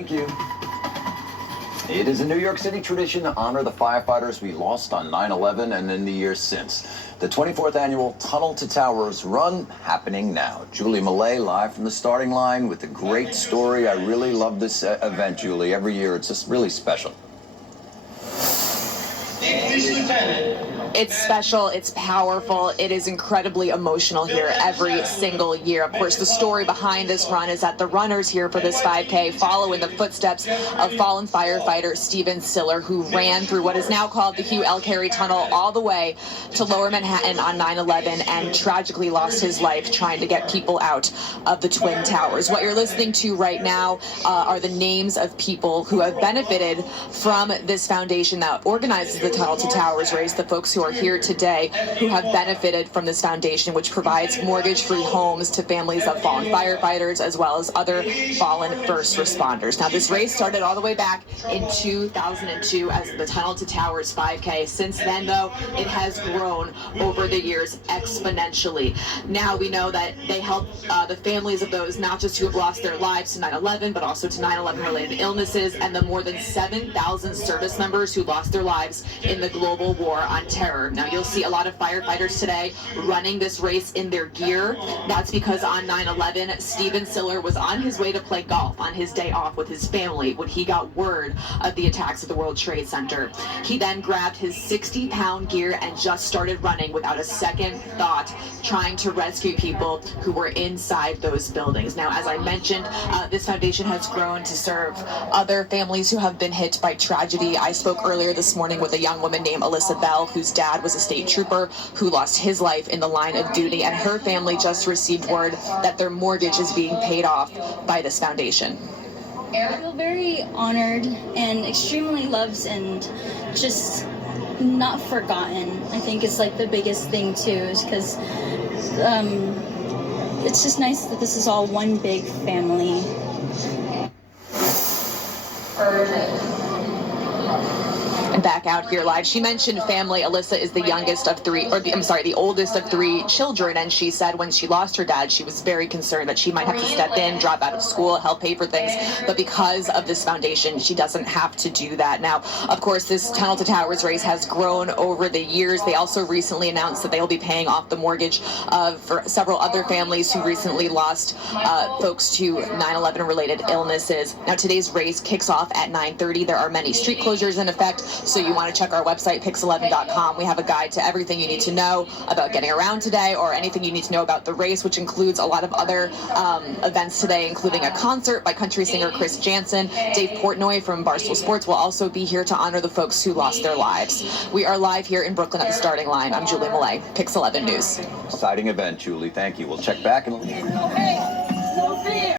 Thank you. It is a New York City tradition to honor the firefighters we lost on 9/11 and in the years since. The 24th annual Tunnel to Towers run happening now. Julie Millet live from the starting line with a great story. I really love this event, Julie. Every year it's just really special. It's special, it's powerful, it is incredibly emotional here every single year. Of course, the story behind this run is that the runners here for this 5K follow in the footsteps of fallen firefighter Stephen Siller, who ran through what is now called the Hugh L. Carey Tunnel all the way to Lower Manhattan on 9/11 and tragically lost his life trying to get people out of the Twin Towers. What you're listening to right now are the names of people who have benefited from this foundation that organizes the Tunnel to Towers race, the folks who are here today who have benefited from this foundation, which provides mortgage-free homes to families of fallen firefighters as well as other fallen first responders. Now, this race started all the way back in 2002 as the Tunnel to Towers 5K. Since then, though, it has grown over the years exponentially. Now we know that they help the families of those not just who have lost their lives to 9/11, but also to 9/11 related illnesses and the more than 7,000 service members who lost their lives in the global war on terror. Now, you'll see a lot of firefighters today running this race in their gear. That's because on 9/11, Stephen Siller was on his way to play golf on his day off with his family when he got word of the attacks at the World Trade Center. He then grabbed his 60-pound gear and just started running without a second thought, trying to rescue people who were inside those buildings. Now, as I mentioned, this foundation has grown to serve other families who have been hit by tragedy. I spoke earlier this morning with a young woman named Alyssa Bell, whose dad was a state trooper who lost his life in the line of duty, and her family just received word that their mortgage is being paid off by this foundation. I feel very honored and extremely loved and just not forgotten. I think it's like the biggest thing too, is because it's just nice that this is all one big family. And back out here live, she mentioned family. Alyssa is the youngest of three, the oldest of three children, and she said when she lost her dad, she was very concerned that she might have to step in, drop out of school, help pay for things, but because of this foundation, she doesn't have to do that. Now, of course, this Tunnel to Towers race has grown over the years. They also recently announced that they will be paying off the mortgage for several other families who recently lost folks to 9/11 related illnesses. Now, today's race kicks off at 9:30. There are many street closures in effect, so you want to check our website, pix11.com. We have a guide to everything you need to know about getting around today, or anything you need to know about the race, which includes a lot of other events today, including a concert by country singer Chris Jansen. Dave Portnoy from Barstool Sports will also be here to honor the folks who lost their lives. We are live here in Brooklyn at the starting line. I'm Julie Millet, Pix 11 News. Exciting event, Julie. Thank you. We'll check back and